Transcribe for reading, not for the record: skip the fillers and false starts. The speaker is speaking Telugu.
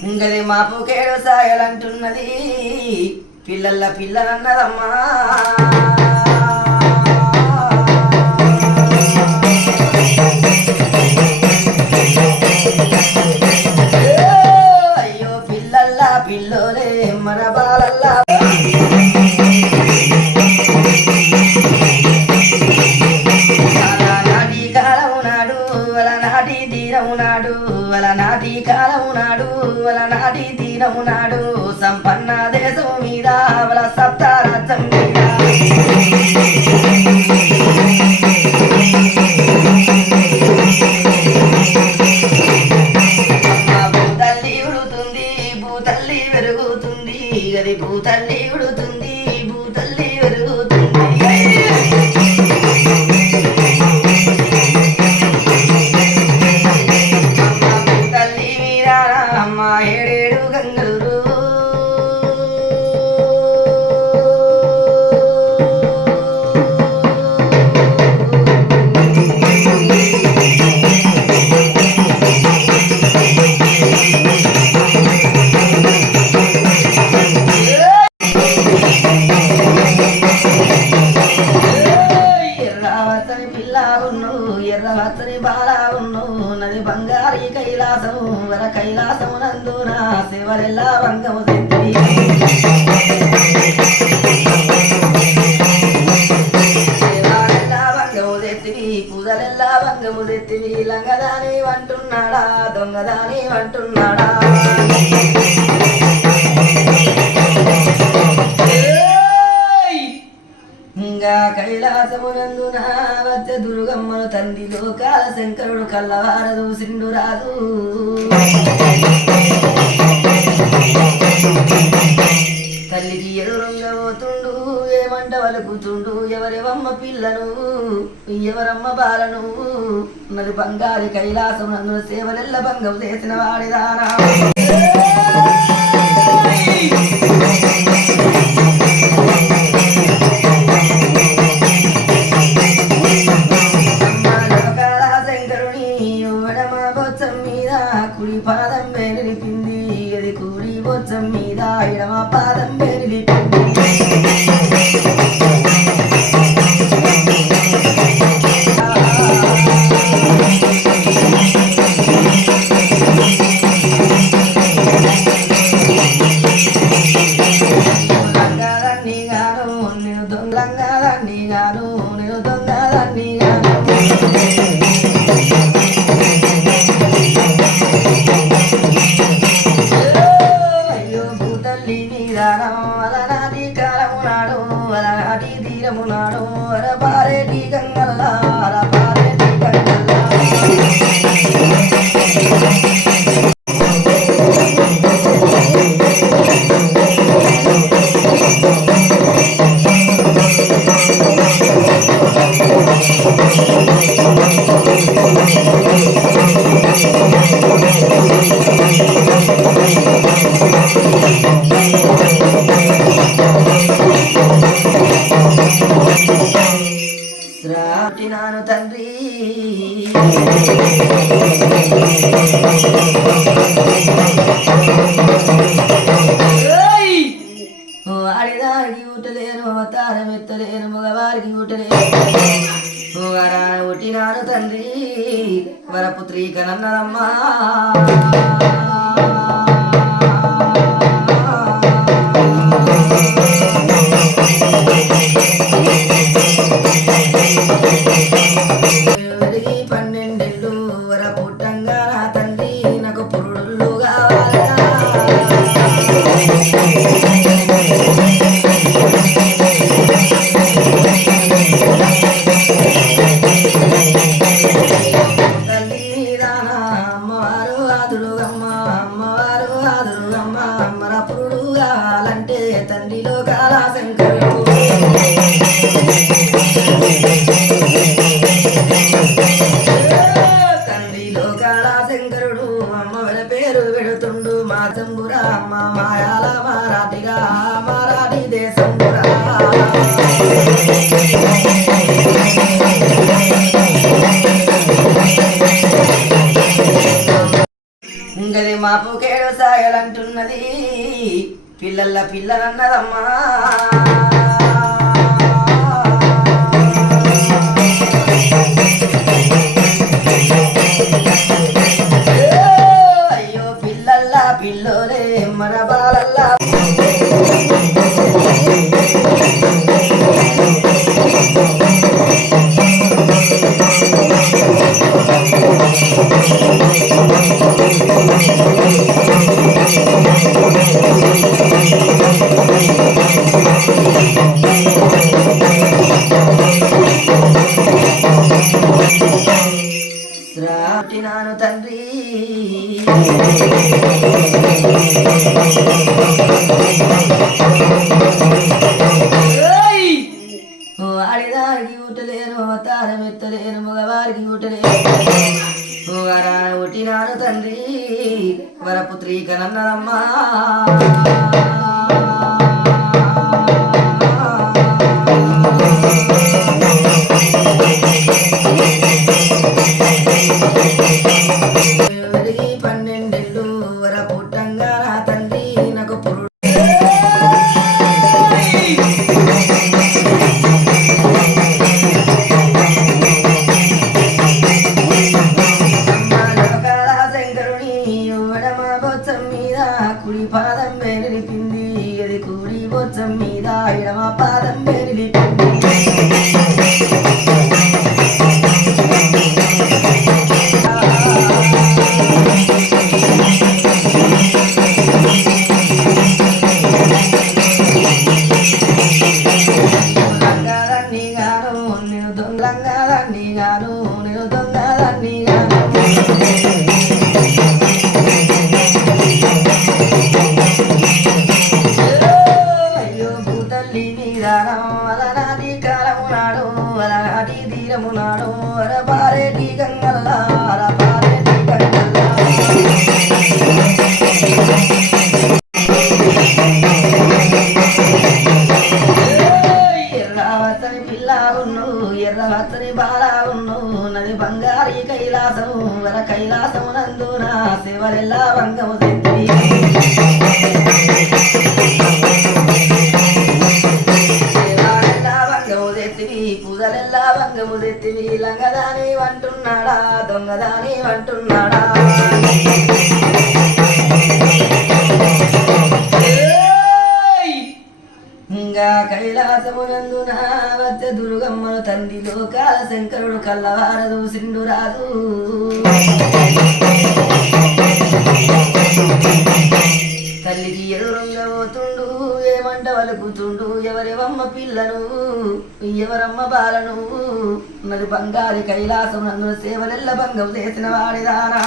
ఇంకది మాపుకేడు సాయలంటున్నది పిల్లలన్నదమ్మా అయ్యో పిల్లోలే మన బాలల్లా నాటి తీరమునాడు సంపన్న దేశం మీద వల సప్తారాజ్యం మీద భూతల్లి ఉడుతుంది భూతల్లి పెరుగుతుంది గది భూతల్లి ఉడుతుంది భూతల్లి పెరుగుతుంది ఏడేడు గంగలు ఎర్రవతని పిల్లాగున్ను ఎర్రవతని బాలాగున్ను నది బంగారీ కైలాసము వర కైలాసము నందున శివరెల్లా వంగము తెత్తి శివరెల్లా వంగము తెత్తివి పూజలెల్లా వంగము తెత్తివి లంగదాని అంటున్నాడా దొంగదాని అంటున్నాడా ఇంకా కైలాసమునందున వద్ద దుర్గమ్మను తండ్రి లోకాల శంకరుడు కల్లవారదు సిండు రాదు తల్లికి ఎదురుంగా పోతుండు ఏమంట వలుకుతుండు ఎవరెవమ్మ పిల్లను ఎవరమ్మ బాలను మరి బంగారు కైలాసమునందున సేవలెల్ల భంగం చేసిన వాడిదానా కుడి పాదం నిలిపింది అది కుడి బొచ్చం మీద ఎడమ పాదం నిలిపింది లంగాదాన్ని గాను నేను దొంగలంగాదాన్ని గాను నేను దొంగదాన్ని గాను అలనాటి కాలమునాడు అలనాటి తీరమునాడు అరపారేటి గంగల్లా అరపారేటి గంగల్లా శ్రాటినాను తండ్రి ఆడిదానికి ఊటలేను అవతారం ఎత్తలేను మగవారికి ఊటలేను ఉట్టినాను తండ్రి వరపుత్రి కనన్నదమ్మా వెలిగి 12 వర పుట్టంగా నా తండ్రి నాకు పురుడులు కావాలా తల్లి రానా అమ్మవారు ఆదురుగమ్మ అమ్మవారు ఆదురుగమ్మ అమ్మర పురుడు కావాలంటే తండ్రిలో కాలా శంకరుడు తండ్రిలో కాలా శంకరుడు అమ్మ వెల పేరు పెడుతుండు మా తంబురా అమ్మ మాయాల మారాటిగా మారాటి దేశంబురా ఇంకది మాపుకేడు సాయలంటున్నది పిల్లలన్నదమ్మా అయ్యో పిల్లోలే మన బాలల్లా నాను తండ్రి ఆడిదానికి ఊటలేను తారం ఎత్తలేను మగవారికి ఊటలేను ఒట్టినాను తండ్రి వరపుత్రీకనన్నదమ్మా కుడి పాదం మేలిపింది అది కుడి బొచ్చం మీద ఎడమ పాదం మేలిపింది దొంగదాన్ని గాను నేను దొంగదాన్ని గాను నేను దొంగదాన్ని గాను అలనాటి కాలమునాడు అలనాటి తీరమునాడు అరపారేటి గంగల్లా అరపారేటి గంగల్లా ఎర్రవత్తని పిల్లావును ఎర్రవత్తని బాలావును నది బంగారి కైలాసము వర కైలాసము నందున శివరెల్లా వంగము తెంపి పూజలెల్లా భంగము తెత్తివి లంగదాని అంటున్నాడా దొంగదాని అంటున్నాడా ఇంకా కైలాసమునందున వద్ద దుర్గమ్మను తండ్రి లోకాల శంకరుడు కల్లవారదు సిండు రాదు తల్లికి ఎదురుంగా పోతుండు ఏమంట వలుకుతుండు ఎవరెవమ్మ పిల్లను ఎవరమ్మ బాలను నది బంగారి కైలాసం నందున సేవలెల్ల భంగం చేసిన వాడిదానా